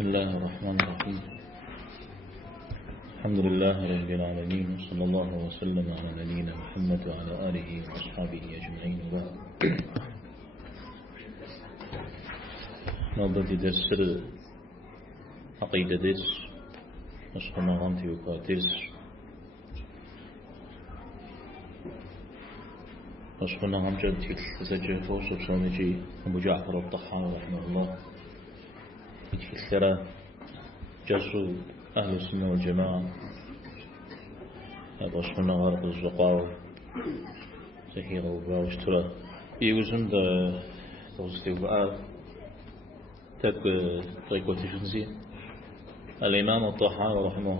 بسم الله الرحمن الرحيم. الحمد لله رب العالمين، وصلى الله وسلم على نبينا محمد وعلى آله وأصحابه أجمعين. وبعد. نبدأ درس عقيدة درس نشقنا غانتي وكاترس نشقنا غانجل تسجل فوق سبسانجي أبو جعفر الطحاوي رحمه الله يتكثر جسو أهل السنة والجماعة أبوشنا غرق الزقاوة زهيرة وباوشترا يوزن دا توستيوباء تك طريقة تشنزي الإمام الطحاوي رحمه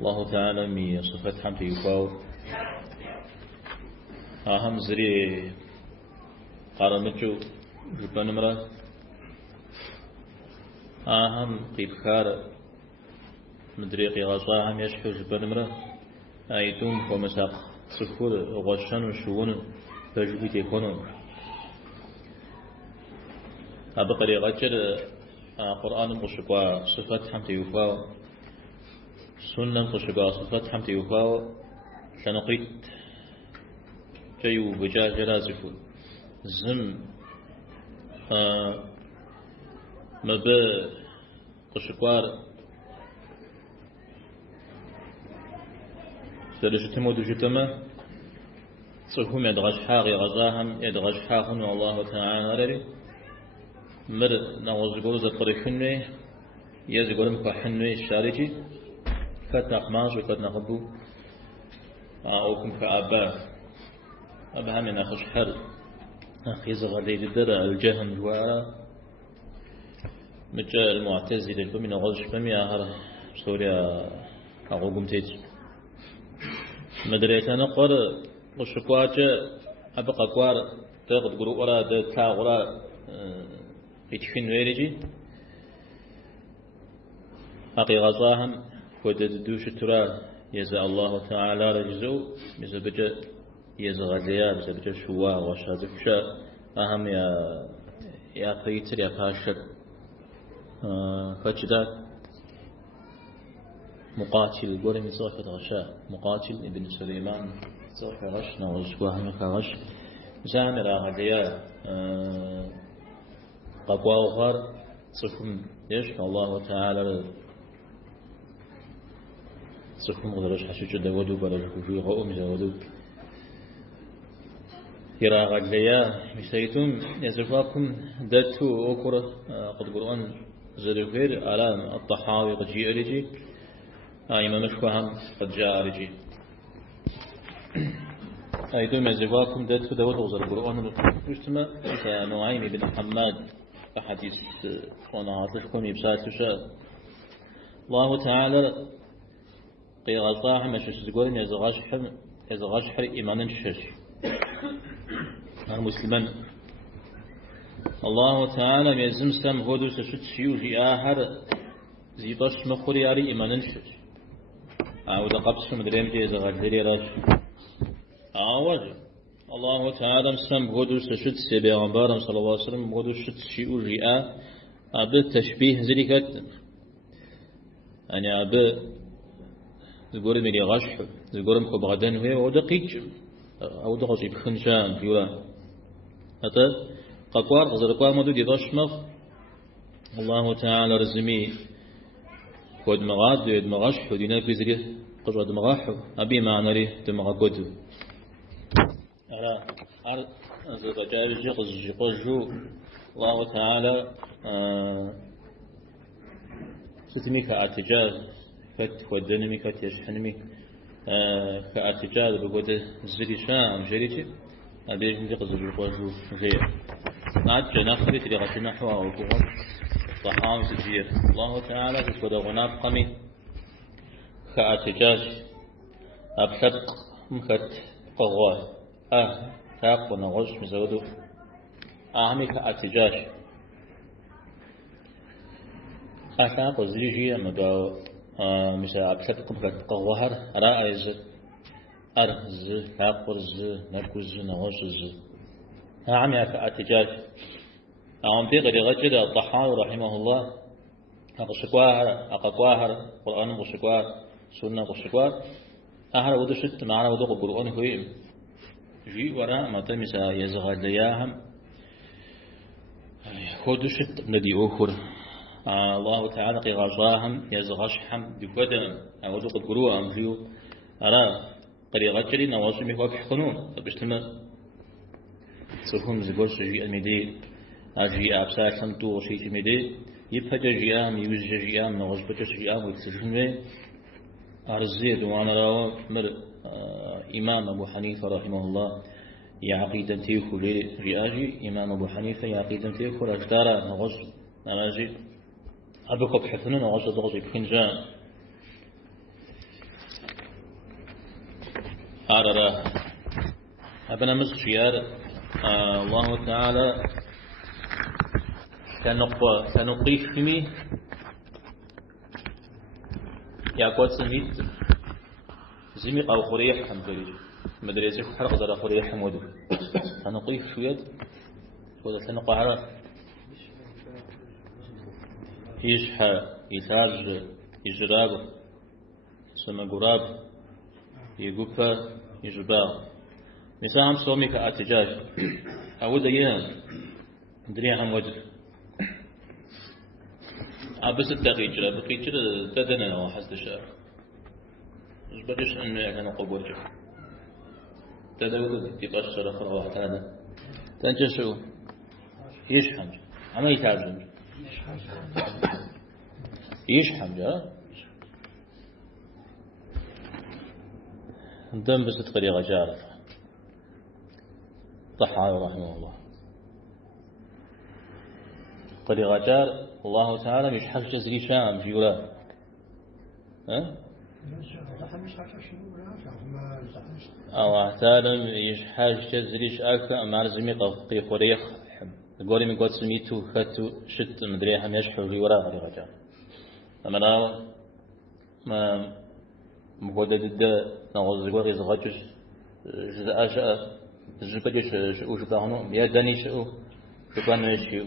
الله تعالى من صفات حمد يقاو أهم زري قارمجو جبان مرة أهم قيبكار مدريقي غصاهم يشحو جبان مرة أيتم ومساق صفور غشان وشون فجبي تيكونون أبقري غجر قرآن قشقوا صفات حمد يقاو سنة قشقوا صفات حمد يقاو لنقيت جيو بجاه جرازفون زم مبا قشقوار سلشتم ودجتما صفهم يدغش حاغي غزاهم يدغش حاغن والله تعالى مر نغزقور زطريخنوي يزقور مكوحنوي الشارجي كتنق ماج وكتنقبو أوكم كأبا أبا همين أخش حر أخيز غليل الدرع الجهم جوارا مجا المعتزلة الفمين غزش فمي أهر سوريا أغوكم تيج مدريتنا قر وشكواجة أبقى قوار تاخد قرورا تاغرا يتفين ويرجي أقي غزاهم وددوش ترى يزا الله تعالى رجزو يزا بجا يزا غزيا يزا بجا شوا وشادفشا أهم يا قيتر يا فاشر فجدات مقاتل قولي صوفة غشاء مقاتل ابن سليمان صوفة غش نوز وهم غش زامر غزيا قبوا وغار صفهم ليش الله تعالى صفهم غدرش حشوش دودو بلجو في غوم زودو يرى غدليا مسيتم يزرفاكم داتو أوكرة قد قرآن زدوكير على الطحاوي قد جاء رجي إمام الفهم قد جاء رجي أيضا يزرفاكم داتو دودو غزر قرآن مجتمع نعيم بن محمد أحاديث ونعطيكم يبساتوشا الله تعالى قيغطاهم مشوش تقولين يزغاش حر إيمانا شش المسلمان الله تعالى يزم سم هدو سشت شيوجي آهر زيباش مخوري عري إيمانا شش أعود قبس مدريم جي يزغاش دري راش أعوج الله تعالى سم هدو سشت سيبي غنبارم صلى الله عليه وسلم هدو شت شيوجي أبي تشبيه زريكت يعني أبي زقول ملي غشح زقول مكو بغدان هي ودقيق أو دقيق خنشان فيولا حتى قطوار غزرقوار مدو دي ضشمخ الله تعالى رزمي كود مغاد دي مغشح ودينا في زريه قجوة دمغاحو أبي معنى ريه دمغا قدو أرى زرقاء جيقجو الله تعالى ستمي كأتجاز كت ودنمي كت يشحنمي كأتجاد بقول زري شام جريتي أبي يجي قصر القوة غير نعد جناخري تري غش نحو أو قوة طحام سجير الله تعالى تقول غناب قمي كأتجاد أبحث مخت قوة تاق ونغش مزودو أهمي كأتجاد أثاق زريجي مداو مثل أبسط قبل قوهر رأيز أرز لاقرز نركز نغش عم يك أتجاج أعوام تقري غجد الطحاوي رحمه الله أقشكواهر قرآن قشكواه سنة قشكواه أهل ودشت معنا ودق القرآن هويم جي وراء ما تمسا يزغى لياهم خودشت ندي أخر الله تعالى قغاشاهم يزغشهم بقدم أو دق القرآن فيو أرى قريغة جري نواسمي هو بحقنون بشتما سوهم زغرش جي المدي أجي أبساسم تو وشيت مدي يبهج جيام يوزج جيام نغزبج جيام ويتسجنوي أرزيد وانا راو مر إمام أبو حنيفة رحمه الله يعقيدا تيخو لرئاجي إمام أبو حنيفة يعقيدا تيخو رجدارا نغز نماجي أبقى بحثنا نغز دغزي بخنجان أرى أبنا مسجيار الله تعالى سنقيف فيمي يأكل سميت زميق أو خريح حمدري مدرسة حرق ذرا خريح حمودو سنقيف شوية وذا سنقعر يشحى يتاج يجراب سما قراب يقفى يجبار مساهم صومي كأتجاج أود أيام دريا هم وجه بس الدقيقة بقيت تدنا وحسد الشعر مش بديش إنه يعني قبول جو تدور يقشر أخرى واحد هذا تنجسوا يشحن أما يتعزم يشحن جا دم بس طريقة جارة طحاوي رحمه الله طريقة جار الله تعالى مش حاجة جزري شام في ولا ها أو تعالى مش حاجة جزري شاكا أما لازم يقف خريخ قولي من قد سميتو خدتو شت مدري هم يشحو في ولا طريقة جار أما لا ما مقودة ضد نغز قولي زغجش جزء أشياء زبجش وش بتاعهم يا دني شو شكرا نشيو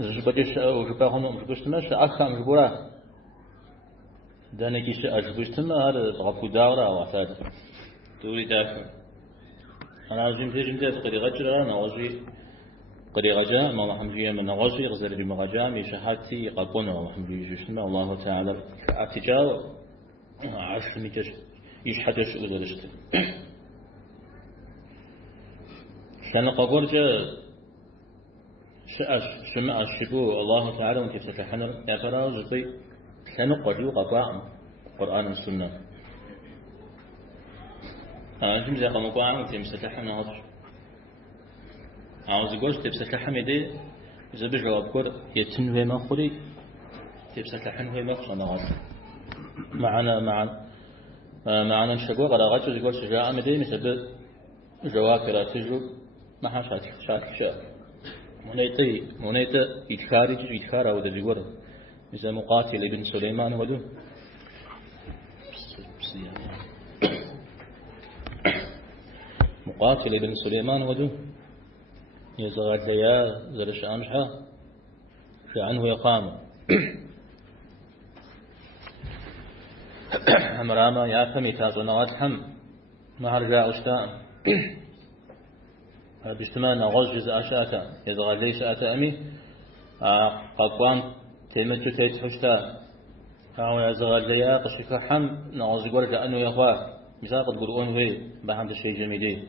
زبجش وش بتاعهم مش بستمش أخا مش برا دني كيش أجبستم هذا غفو داورا وعثاد توري دافع أنا أجيم تيجي نتاع قريغة جرا نغزي قريغة جا ما محمجية من نغزي غزل بمغجا ميشهاتي قبونا ومحمجية جسمه الله تعالى أتجاو عشر ميتش يشحدش ودرجته شان قبرجة شمع الشبو الله تعالى وانت تفتحنا يا فراز زي شان قديو قطاع قرآن السنة أنتم زي قاموا قاعد وانت مستحنا هذا عاوز يقول تبستح ميدي إذا بجواب كور يتنوي ما خوري تبستح نوي ما خصنا هذا معنا نشجوا على غجر يقول شجاع مدين مثل جواب كراتجو ما حاشات شاك منيت يتخارج أو دجور مثل مقاتل ابن سليمان ودو مقاتل ابن سليمان ودو يزغد ليا زرش أمشها في عنه يقام همراما يافهمي تازو نواد حم ما هرجع أشتاء هذا اجتماع نغز جزء أشاء يزغد ليس أتأمي قطوان تيمتو تيتحشتا أو يزغد ليا قشك حم نغز يقول كأنه يخواه مثال قد قرؤون وي بحمد الشيء جميلين